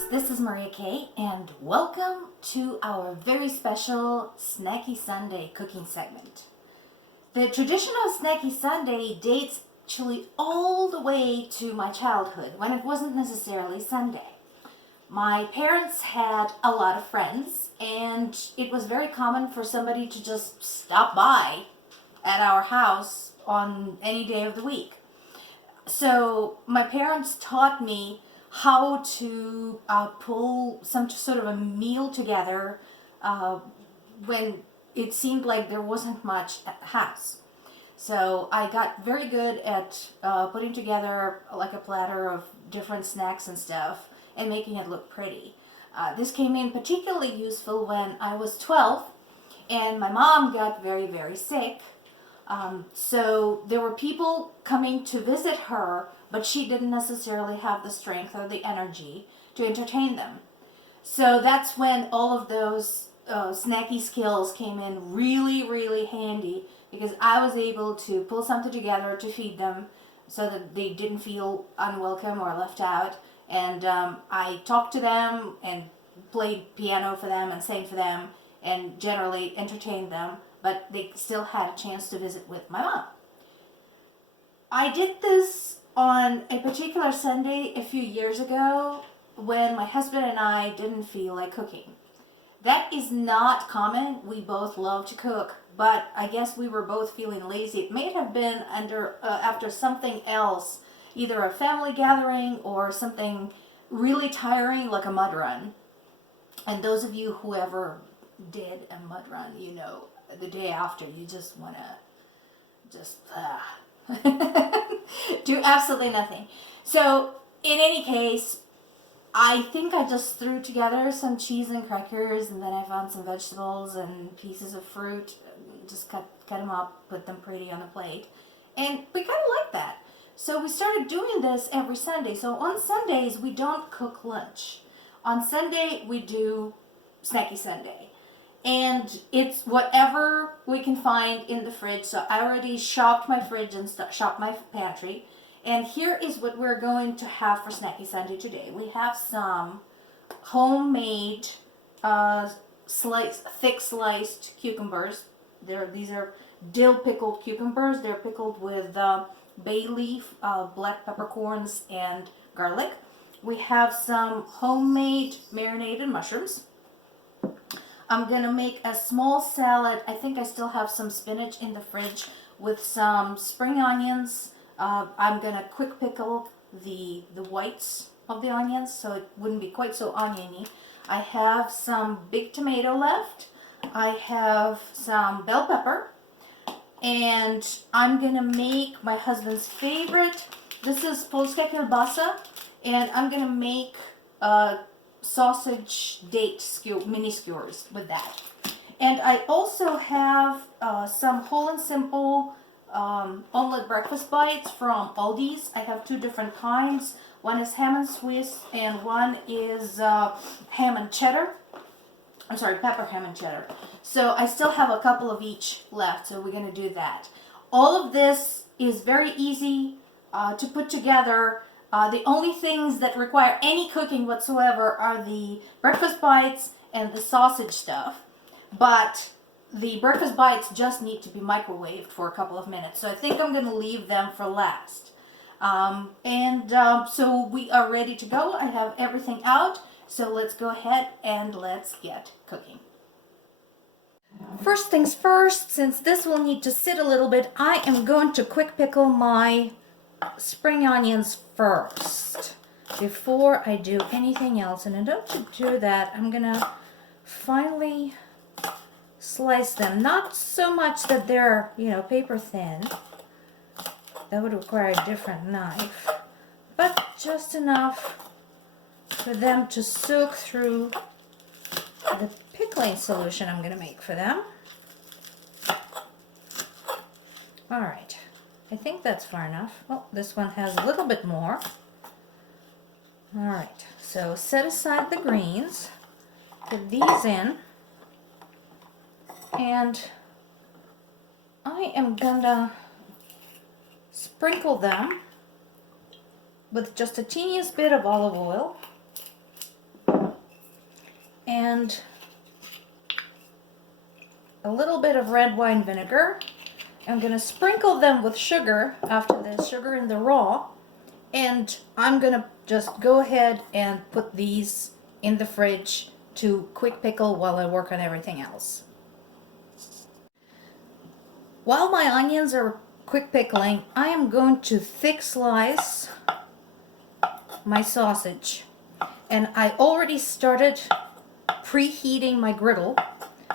friends, this is Maria Kay and welcome to our very special Snacky Sunday cooking segment. The tradition of Snacky Sunday dates actually all the way to my childhood when it wasn't necessarily Sunday. My parents had a lot of friends and it was very common for somebody to just stop by at our house on any day of the week. So my parents taught me how to pull some sort of a meal together when it seemed like there wasn't much at the house. So I got very good at putting together like a platter of different snacks and stuff and making it look pretty. This came in particularly useful when I was 12 and my mom got very, very sick. So there were people coming to visit her, but she didn't necessarily have the strength or the energy to entertain them. So that's when all of those snacky skills came in really, really handy, because I was able to pull something together to feed them so that they didn't feel unwelcome or left out. And I talked to them and played piano for them and sang for them and generally entertained them, but they still had a chance to visit with my mom. I did this on a particular Sunday a few years ago when my husband and I didn't feel like cooking. That is not common. We both love to cook, but I guess we were both feeling lazy. It may have been after something else, either a family gathering or something really tiring like a mud run. And those of you who ever did a mud run, you know, the day after you just want to do absolutely nothing. So in any case, I think I just threw together some cheese and crackers, and then I found some vegetables and pieces of fruit, just cut them up, put them pretty on a plate, and we kind of liked that. So we started doing this every Sunday. So on Sundays we don't cook lunch. On Sunday we do Snacky Sunday. And it's whatever we can find in the fridge. So I already shopped my fridge and shopped my pantry. And here is what we're going to have for Snacky Sunday today. We have some homemade thick sliced cucumbers. These are dill pickled cucumbers. They're pickled with bay leaf, black peppercorns, and garlic. We have some homemade marinated mushrooms. I'm going to make a small salad. I think I still have some spinach in the fridge with some spring onions. I'm going to quick pickle the whites of the onions so it wouldn't be quite so oniony. I have some big tomato left. I have some bell pepper. And I'm going to make my husband's favorite. This is polska kielbasa. And I'm going to make sausage date mini skewers with that. And I also have some whole and simple omelet breakfast bites from Aldi's. I have two different kinds. One is ham and Swiss and one is ham and cheddar. I'm sorry, pepper ham and cheddar. So I still have a couple of each left, so we're going to do that. All of this is very easy to put together. The only things that require any cooking whatsoever are the breakfast bites and the sausage stuff. But the breakfast bites just need to be microwaved for a couple of minutes. So I think I'm going to leave them for last. So we are ready to go. I have everything out. So let's go ahead and let's get cooking. First things first, since this will need to sit a little bit, I am going to quick pickle my spring onions first before I do anything else. And in order to do that, I'm gonna finely slice them, not so much that they're, paper thin. That would require a different knife, but just enough for them to soak through the pickling solution I'm gonna make for them. All right. I think that's far enough. Well, this one has a little bit more. All right, so set aside the greens, put these in, and I am gonna sprinkle them with just a teeniest bit of olive oil and a little bit of red wine vinegar. I'm going to sprinkle them with sugar after the sugar in the raw, and I'm going to just go ahead and put these in the fridge to quick pickle while I work on everything else. While my onions are quick pickling, I am going to thick slice my sausage, and I already started preheating my griddle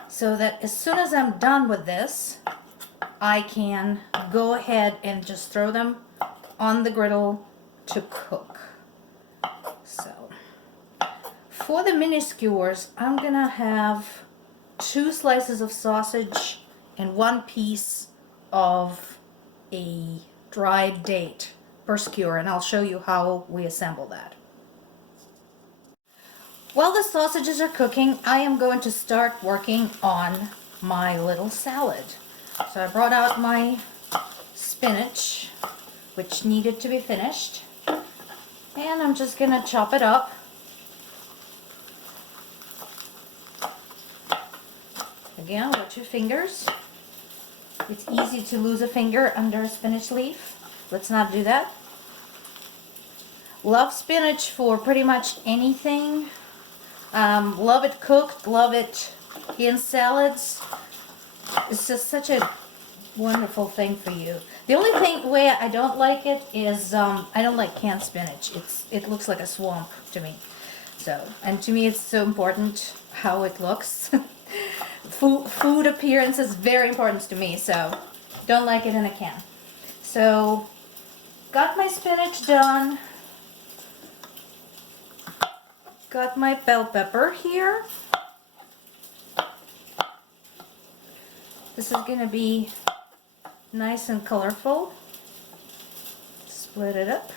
so that as soon as I'm done with this, I can go ahead and just throw them on the griddle to cook. So for the mini skewers, I'm gonna have 2 slices of sausage and 1 piece of a dried date per skewer, and I'll show you how we assemble that. While the sausages are cooking, I am going to start working on my little salad. So I brought out my spinach, which needed to be finished, and I'm just gonna chop it up. Again, with 2 fingers. It's easy to lose a finger under a spinach leaf. Let's not do that. Love spinach for pretty much anything. Love it cooked, love it in salads. It's just such a wonderful thing for you. The only way I don't like it is I don't like canned spinach. It looks like a swamp to me. And to me it's so important how it looks. Food appearance is very important to me, so don't like it in a can. So got my spinach done. Got my bell pepper here. This is going to be nice and colorful. Split it up.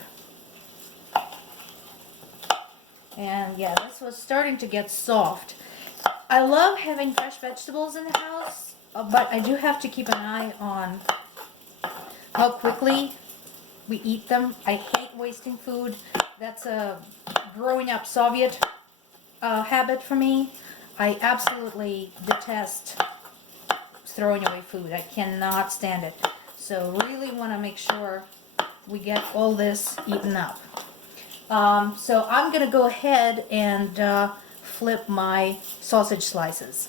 And yeah, this was starting to get soft. I love having fresh vegetables in the house, but I do have to keep an eye on how quickly we eat them. I hate wasting food. That's a growing up Soviet habit for me. I absolutely detest throwing away food. I cannot stand it. So really want to make sure we get all this eaten up. So I'm going to go ahead and flip my sausage slices.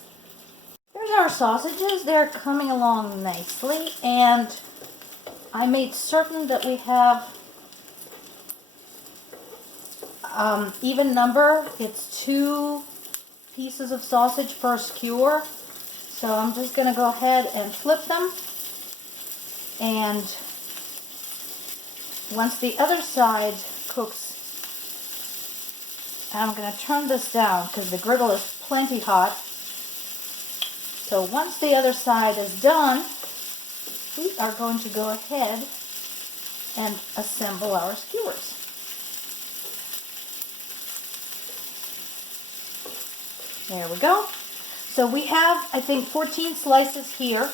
Here's our sausages. They're coming along nicely, and I made certain that we have even number. It's 2 pieces of sausage per skewer. So I'm just going to go ahead and flip them, and once the other side cooks, I'm going to turn this down because the griddle is plenty hot. So once the other side is done, we are going to go ahead and assemble our skewers. There we go. So we have, I think, 14 slices here.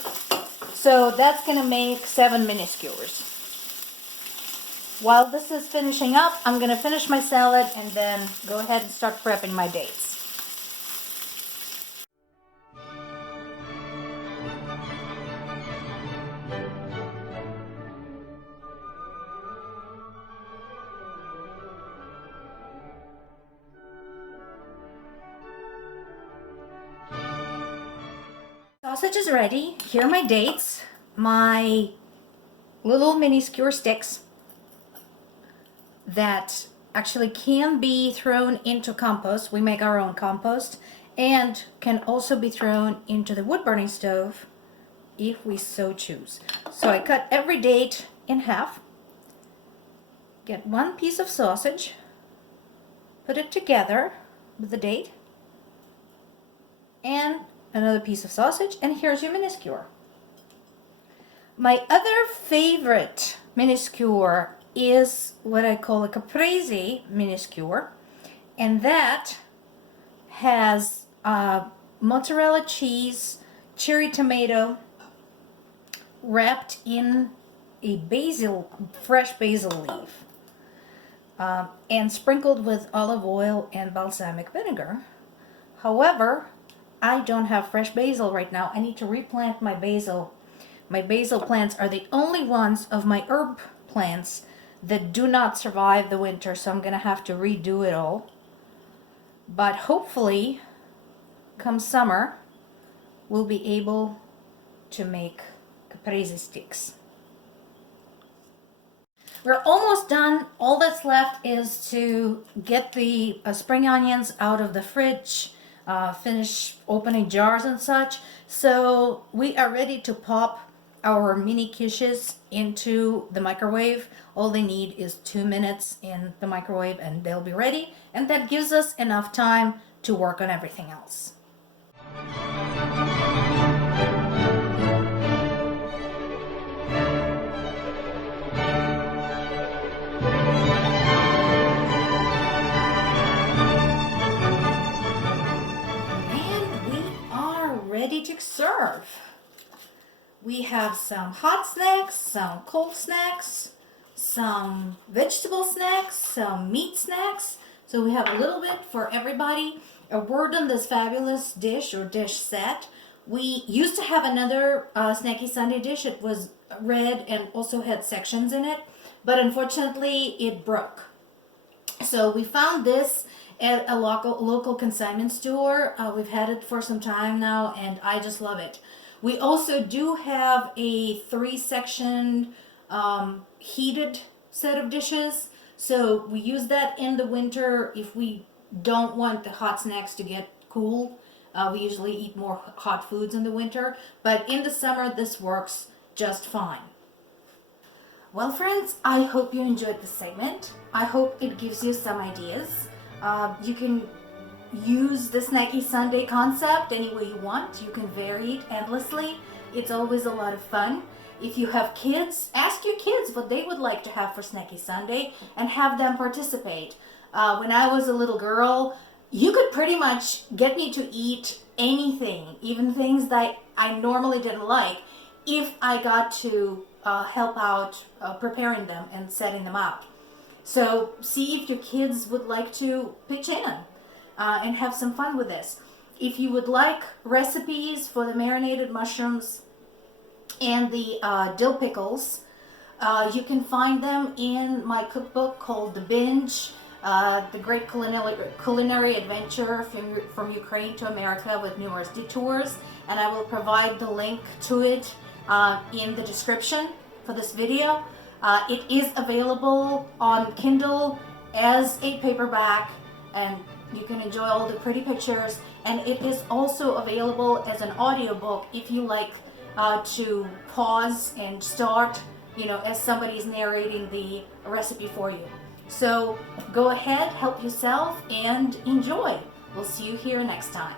So that's going to make 7 mini skewers. While this is finishing up, I'm going to finish my salad and then go ahead and start prepping my dates. Sausage is ready. Here are my dates, my little mini skewer sticks that actually can be thrown into compost. We make our own compost, and can also be thrown into the wood burning stove if we so choose. So I cut every date in half, get 1 piece of sausage, put it together with the date, and another piece of sausage, and here's your mini skewer. My other favorite mini skewer is what I call a caprese mini skewer, and that has mozzarella cheese, cherry tomato wrapped in a fresh basil leaf, and sprinkled with olive oil and balsamic vinegar. However, I don't have fresh basil right now. I need to replant my basil. My basil plants are the only ones of my herb plants that do not survive the winter, so I'm gonna have to redo it all. But hopefully, come summer, we'll be able to make caprese sticks. We're almost done. All that's left is to get the spring onions out of the fridge, finish opening jars and such. So we are ready to pop our mini quiches into the microwave. All they need is 2 minutes in the microwave and they'll be ready. And that gives us enough time to work on everything else. And we are ready to serve. We have some hot snacks, some cold snacks, some vegetable snacks, some meat snacks. So we have a little bit for everybody. A word on this fabulous dish or dish set. We used to have another Snacky Sunday dish. It was red and also had sections in it, but unfortunately it broke. So we found this at a local consignment store. We've had it for some time now and I just love it. We also do have a 3-section heated set of dishes. So we use that in the winter if we don't want the hot snacks to get cool. We usually eat more hot foods in the winter, but in the summer this works just fine. Well friends, I hope you enjoyed this segment. I hope it gives you some ideas. You can use the Snacky Sunday concept any way you want. You can vary it endlessly. It's always a lot of fun. If you have kids, ask your kids what they would like to have for Snacky Sunday and have them participate. When I was a little girl, you could pretty much get me to eat anything, even things that I normally didn't like, if I got to help out preparing them and setting them out. So see if your kids would like to pitch in and have some fun with this. If you would like recipes for the marinated mushrooms and the dill pickles, you can find them in my cookbook called The Binge, the great culinary adventure from Ukraine to America with Numerous Detours, and I will provide the link to it in the description for this video. It is available on Kindle as a paperback, and you can enjoy all the pretty pictures, and it is also available as an audiobook if you like to pause and start, as somebody's narrating the recipe for you. So go ahead, help yourself, and enjoy. We'll see you here next time.